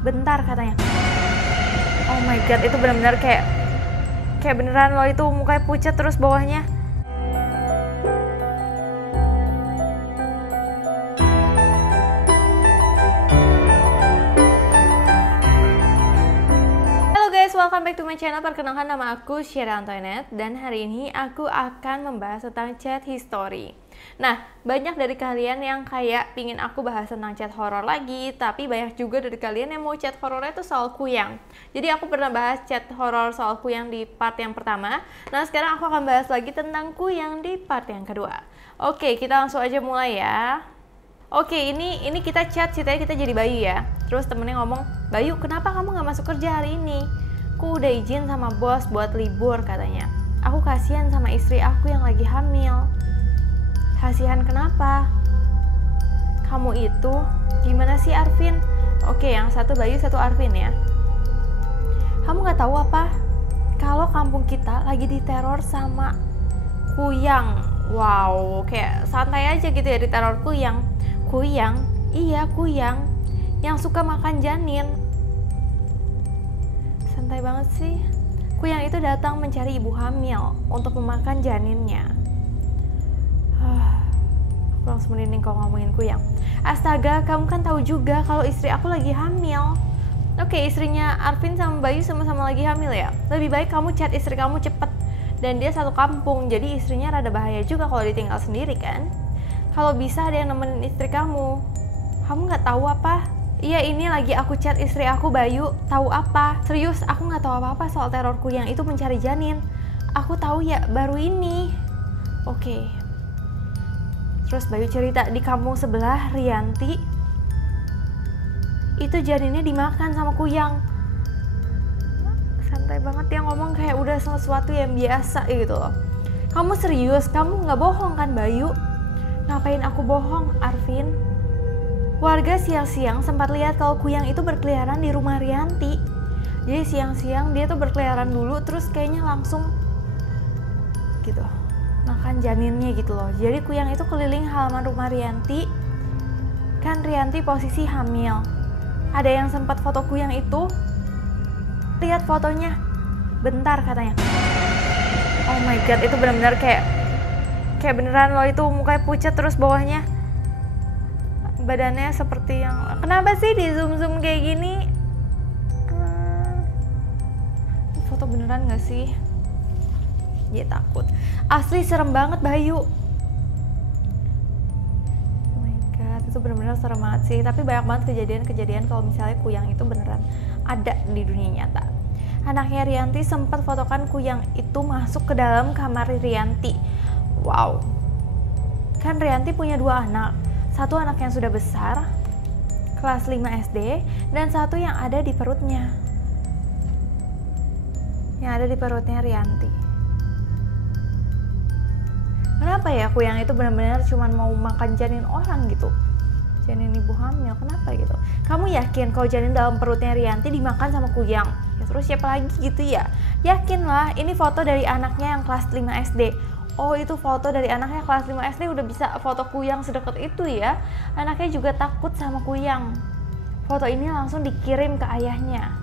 bentar katanya. Oh my god, itu benar-benar kayak beneran loh, itu mukanya pucat terus bawahnya. Welcome back to my channel. Perkenalkan, nama aku Sheila Antoinette dan hari ini aku akan membahas tentang chat history. Nah, banyak dari kalian yang kayak pingin aku bahas tentang chat horor lagi, tapi banyak juga dari kalian yang mau chat horornya itu soal kuyang. Jadi aku pernah bahas chat horor soal kuyang di part yang pertama. Nah, sekarang aku akan bahas lagi tentang kuyang di part yang kedua. Oke, kita langsung aja mulai ya. Oke, ini kita chat, ceritanya kita jadi Bayu ya. Terus temennya ngomong, "Bayu, kenapa kamu gak masuk kerja hari ini? Aku udah izin sama bos buat libur," katanya. "Aku kasihan sama istri aku yang lagi hamil." "Kasihan kenapa? Kamu itu gimana sih, Arvin?" Oke, yang satu Bayu, satu Arvin ya. "Kamu gak tahu apa? Kalau kampung kita lagi diteror sama kuyang." Wow, kayak santai aja gitu ya, diteror kuyang. Kuyang? Iya, kuyang. Yang suka makan janin. Santai banget sih. Kuyang itu datang mencari ibu hamil untuk memakan janinnya. Aku langsung merinding kalau ngomongin kuyang. Astaga, kamu kan tahu juga kalau istri aku lagi hamil. Oke, istrinya Arvin sama Bayu sama-sama lagi hamil ya. Lebih baik kamu chat istri kamu cepet. Dan dia satu kampung, jadi istrinya rada bahaya juga kalau ditinggal sendiri kan. Kalau bisa ada yang nemenin istri kamu. Kamu nggak tahu apa? Iya, ini lagi aku chat istri aku, Bayu. Tahu apa? Serius, aku nggak tahu apa-apa soal teror kuyang itu mencari janin. Aku tahu ya, baru ini. Oke. Terus Bayu cerita, di kampung sebelah, Rianti, itu janinnya dimakan sama kuyang. Santai banget ya ngomong, kayak udah sesuatu yang biasa gitu loh. Kamu serius? Kamu nggak bohong kan, Bayu? Ngapain aku bohong, Arvin? Warga siang-siang sempat lihat kalau kuyang itu berkeliaran di rumah Rianti. Jadi siang-siang dia tuh berkeliaran dulu, terus kayaknya langsung gitu makan janinnya gitu loh. Jadi kuyang itu keliling halaman rumah Rianti. Kan Rianti posisi hamil. Ada yang sempat foto kuyang itu. Lihat fotonya. Bentar katanya. Oh my god, itu benar-benar kayak beneran loh, itu mukanya pucat terus bawahnya. Badannya seperti yang... Kenapa sih di zoom-zoom kayak gini? Foto beneran gak sih? Dia takut. Asli serem banget, Bayu. Oh my god, itu bener-bener serem banget sih. Tapi banyak banget kejadian-kejadian kalau misalnya kuyang itu beneran ada di dunia nyata. Anaknya Rianti sempat fotokan kuyang itu masuk ke dalam kamar Rianti. Wow. Kan Rianti punya 2 anak. Satu anak yang sudah besar, kelas 5 SD, dan satu yang ada di perutnya. Yang ada di perutnya Rianti. Kenapa ya kuyang itu benar-benar cuma mau makan janin orang gitu? Janin ibu hamil, kenapa gitu? Kamu yakin kalau janin dalam perutnya Rianti dimakan sama kuyang? Ya terus siapa lagi gitu ya? Yakin lah, ini foto dari anaknya yang kelas 5 SD. Oh, itu foto dari anaknya kelas 5 SD, udah bisa foto kuyang sedekat itu ya. Anaknya juga takut sama kuyang. Foto ini langsung dikirim ke ayahnya.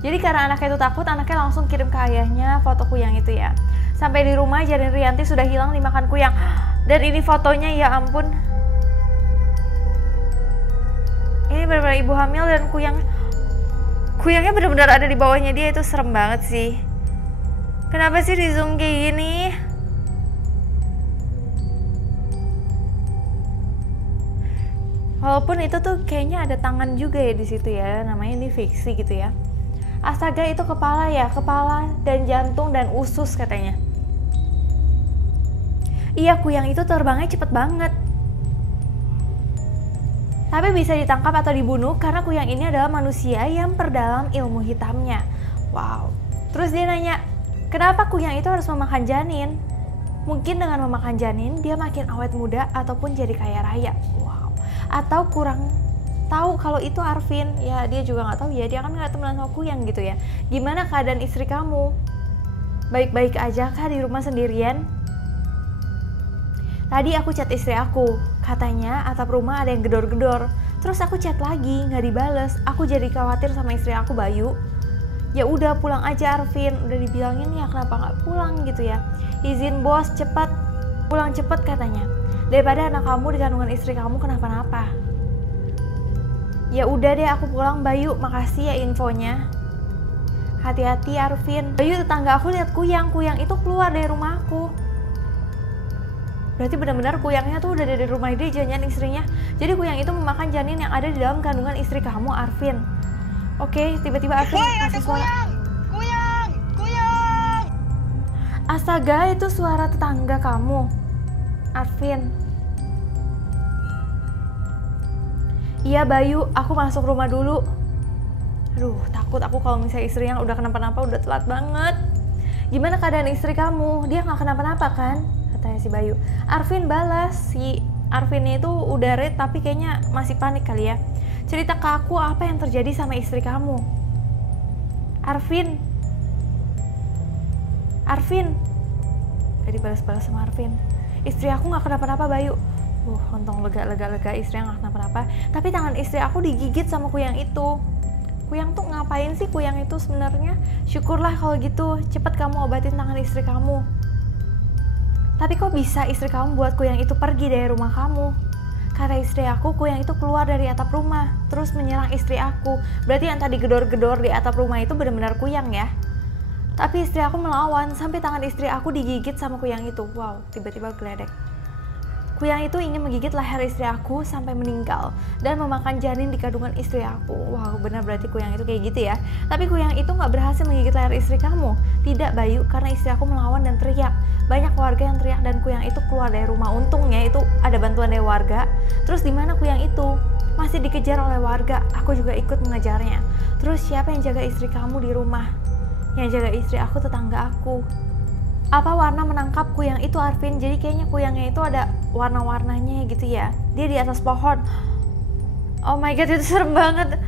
Jadi karena anaknya itu takut, anaknya langsung kirim ke ayahnya foto kuyang itu ya. Sampai di rumah janin Rianti sudah hilang dimakan kuyang. Dan ini fotonya, ya ampun. Ini benar-benar ibu hamil dan kuyangnya benar-benar ada di bawahnya dia. Itu serem banget sih. Kenapa sih di zoom kayak gini? Walaupun itu tuh kayaknya ada tangan juga ya di situ ya, namanya ini fiksi gitu ya. Astaga, itu kepala ya, kepala dan jantung dan usus katanya. Iya, kuyang itu terbangnya cepet banget. Tapi bisa ditangkap atau dibunuh karena kuyang ini adalah manusia yang perdalam ilmu hitamnya. Wow. Terus dia nanya, kenapa kuyang itu harus memakan janin? Mungkin dengan memakan janin dia makin awet muda ataupun jadi kaya raya. Wow. Atau kurang tahu kalau itu Arvin. Ya dia juga nggak tahu ya, dia kan nggak temenan sama kuyang gitu ya. Gimana keadaan istri kamu? Baik-baik aja kah di rumah sendirian? Tadi aku chat istri aku, katanya atap rumah ada yang gedor-gedor. Terus aku chat lagi, nggak dibales. Aku jadi khawatir sama istri aku, Bayu. Ya udah pulang aja Arvin, udah dibilangin ya kenapa nggak pulang gitu ya. Izin bos cepat, pulang cepet katanya. Daripada anak kamu di kandungan istri kamu kenapa-napa. Ya udah deh aku pulang Bayu, makasih ya infonya. Hati-hati Arvin. Bayu, tetangga aku lihat Kuyang itu keluar dari rumahku. Berarti benar-benar Kuyangnya tuh udah dari rumah dia janjian istrinya. Jadi Kuyang itu memakan janin yang ada di dalam kandungan istri kamu Arvin. Oke, tiba-tiba Arvin kasih suara. Kuyang. Astaga, itu suara tetangga kamu, Arvin. Iya Bayu, aku masuk rumah dulu. Aduh, takut aku kalau misalnya istrinya udah kenapa-napa, udah telat banget. Gimana keadaan istri kamu? Dia nggak kenapa-napa kan? Katanya si Bayu. Arvin balas, si Arvinnya itu udah red tapi kayaknya masih panik kali ya. Cerita ke aku apa yang terjadi sama istri kamu. Arvin. Gak dibalas-balas sama Arvin. Istri aku nggak kenapa-napa Bayu. Untung lega istrinya nggak kenapa-napa. Tapi tangan istri aku digigit sama Kuyang itu. Kuyang tuh ngapain sih Kuyang itu sebenarnya? Syukurlah kalau gitu, cepet kamu obatin tangan istri kamu. Tapi kok bisa istri kamu buat Kuyang itu pergi dari rumah kamu? Kata istri aku, Kuyang itu keluar dari atap rumah, terus menyerang istri aku. Berarti yang tadi gedor-gedor di atap rumah itu benar-benar Kuyang ya? Tapi istri aku melawan, sampai tangan istri aku digigit sama Kuyang itu. Wow, tiba-tiba geledek. Kuyang itu ingin menggigit leher istri aku sampai meninggal dan memakan janin di kandungan istri aku. Wow, benar berarti Kuyang itu kayak gitu ya. Tapi Kuyang itu nggak berhasil menggigit leher istri kamu. Tidak Bayu, karena istri aku melawan dan teriak. Banyak warga yang teriak dan Kuyang itu keluar dari rumah. Untungnya itu ada bantuan dari warga. Terus di mana Kuyang itu? Masih dikejar oleh warga. Aku juga ikut mengejarnya. Terus siapa yang jaga istri kamu di rumah? Yang jaga istri aku tetangga aku. Apa warna menangkap Kuyang itu Arvin? Jadi kayaknya Kuyangnya itu ada warna-warnanya gitu ya. Dia di atas pohon. Oh my god, itu serem banget.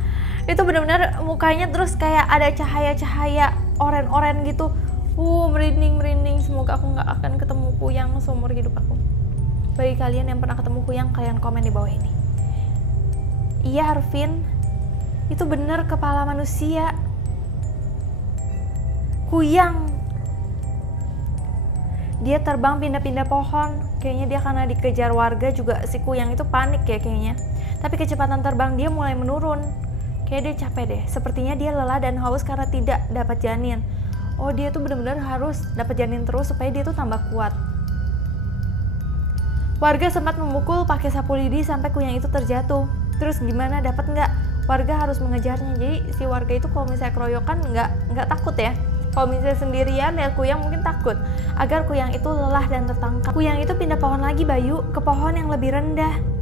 Itu benar-benar mukanya terus kayak ada cahaya-cahaya oren-oren gitu. Merinding. Semoga aku nggak akan ketemu Kuyang seumur hidup aku. Bagi kalian yang pernah ketemu Kuyang, kalian komen di bawah ini. Iya Arvin, itu bener kepala manusia. Kuyang. Dia terbang pindah-pindah pohon. Kayaknya dia karena dikejar warga juga, si Kuyang itu panik ya kayaknya. Tapi kecepatan terbang dia mulai menurun. Kayak dia capek deh. Sepertinya dia lelah dan haus karena tidak dapat janin. Oh, dia tuh benar-benar harus dapat janin terus supaya dia tuh tambah kuat. Warga sempat memukul pakai sapu lidi sampai Kuyang itu terjatuh. Terus gimana, dapat nggak? Warga harus mengejarnya. Jadi si warga itu kalau misalnya keroyokan nggak takut ya. Kalau misalnya sendirian lihat Kuyang mungkin takut. Agar Kuyang itu lelah dan tertangkap. Kuyang itu pindah pohon lagi Bayu, ke pohon yang lebih rendah.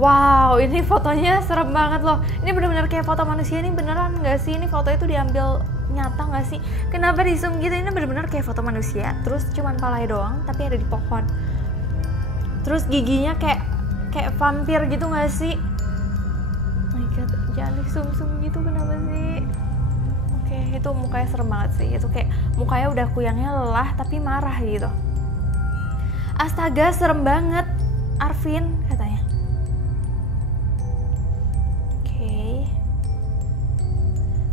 Wow, ini fotonya serem banget loh. Ini benar-benar kayak foto manusia. Ini beneran nggak sih? Ini foto itu diambil nyata nggak sih? Kenapa di zoom gitu? Ini benar-benar kayak foto manusia. Terus cuman palanya doang, tapi ada di pohon. Terus giginya kayak vampir gitu nggak sih? Oh my god, jangan di zoom gitu, kenapa sih? Oke, itu mukanya serem banget sih. Itu kayak mukanya udah Kuyangnya lelah tapi marah gitu. Astaga, serem banget Arvin katanya.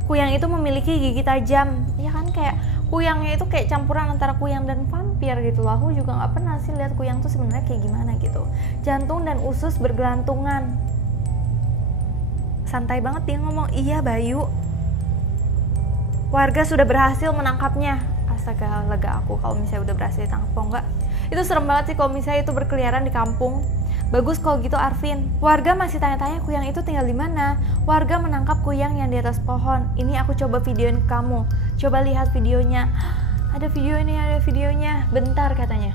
Kuyang itu memiliki gigi tajam, ya kan, kayak Kuyangnya itu kayak campuran antara Kuyang dan vampir gitu loh. Aku juga nggak pernah sih lihat Kuyang tuh sebenarnya kayak gimana gitu. Jantung dan usus bergelantungan. Santai banget dia ngomong. Iya Bayu, warga sudah berhasil menangkapnya. Astaga, lega aku kalau misalnya udah berhasil ditangkap. Oh enggak, itu serem banget sih kalau misalnya itu berkeliaran di kampung. Bagus kalau gitu Arvin. Warga masih tanya-tanya Kuyang itu tinggal di mana. Warga menangkap Kuyang yang di atas pohon. Ini aku coba videoin ke kamu. Coba lihat videonya. Ada videonya. Bentar katanya.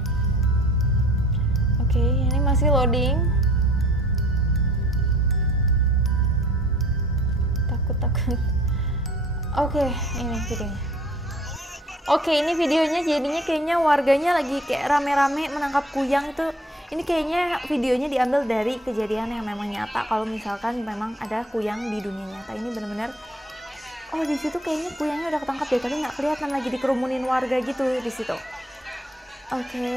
Oke, ini masih loading. Takut. Oke, ini videonya. Oke, ini videonya jadinya kayaknya warganya lagi kayak rame-rame menangkap Kuyang itu. Ini kayaknya videonya diambil dari kejadian yang memang nyata. Kalau misalkan memang ada Kuyang di dunia nyata, ini benar-benar. Oh, di situ kayaknya Kuyangnya udah ketangkap deh, tapi nggak kelihatan, lagi dikerumunin warga gitu di situ. Oke.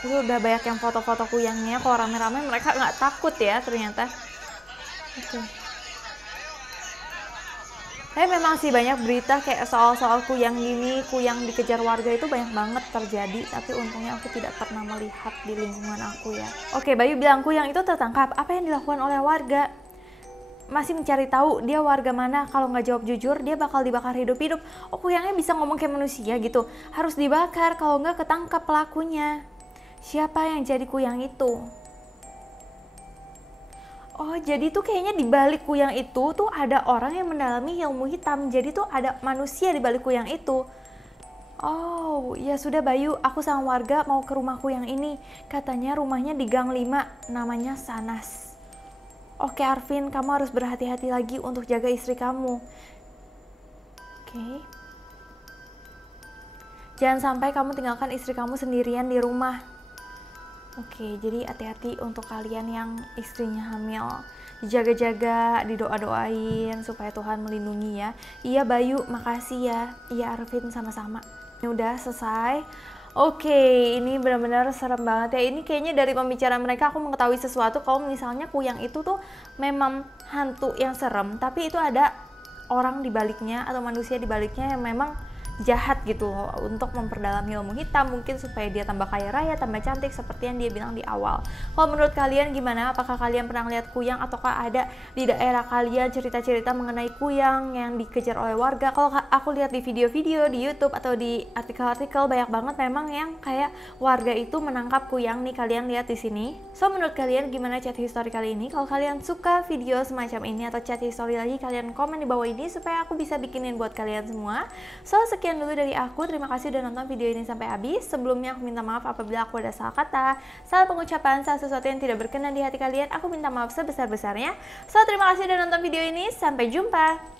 Itu udah banyak yang foto-foto kuyangnya. Kalau rame-rame mereka nggak takut ya ternyata. Oke. Tapi memang sih banyak berita kayak soal-soal kuyang gini, kuyang dikejar warga itu banyak banget terjadi. Tapi untungnya aku tidak pernah melihat di lingkungan aku ya. Oke, Bayu bilang kuyang itu tertangkap. Apa yang dilakukan oleh warga? Masih mencari tahu dia warga mana. Kalau nggak jawab jujur, dia bakal dibakar hidup-hidup. Oh, kuyangnya bisa ngomong kayak manusia gitu. Harus dibakar, kalau nggak ketangkap pelakunya. Siapa yang jadi kuyang itu? Oh, jadi tuh kayaknya di balik kuyang itu tuh ada orang yang mendalami ilmu hitam. Jadi tuh ada manusia di balik kuyang itu. Oh, ya sudah Bayu, aku sama warga mau ke rumah kuyang ini. Katanya rumahnya di Gang 5, namanya Sanas. Oke Arvin, kamu harus berhati-hati lagi untuk jaga istri kamu. Oke. Jangan sampai kamu tinggalkan istri kamu sendirian di rumah. Oke, jadi hati-hati untuk kalian yang istrinya hamil. Dijaga-jaga, didoa-doain supaya Tuhan melindungi ya. Iya Bayu, makasih ya. Iya Arvin, sama-sama. Ini udah selesai. Oke, ini benar-benar serem banget ya. Ini kayaknya dari pembicaraan mereka aku mengetahui sesuatu. Kalau misalnya kuyang itu tuh memang hantu yang serem, tapi itu ada orang di baliknya atau manusia di baliknya yang memang jahat gitu loh, untuk memperdalam ilmu hitam mungkin supaya dia tambah kaya raya, tambah cantik seperti yang dia bilang di awal. Kalau menurut kalian gimana? Apakah kalian pernah lihat kuyang ataukah ada di daerah kalian cerita-cerita mengenai kuyang yang dikejar oleh warga? Kalau aku lihat di video-video di YouTube atau di artikel-artikel banyak banget memang yang kayak warga itu menangkap kuyang nih, kalian lihat di sini. So menurut kalian gimana chat history kali ini? Kalau kalian suka video semacam ini atau chat history lagi, kalian komen di bawah ini supaya aku bisa bikinin buat kalian semua. So sekian dulu dari aku, terima kasih udah nonton video ini sampai habis. Sebelumnya aku minta maaf apabila aku ada salah kata, salah pengucapan, salah sesuatu yang tidak berkenan di hati kalian. Aku minta maaf sebesar-besarnya. So terima kasih udah nonton video ini, sampai jumpa.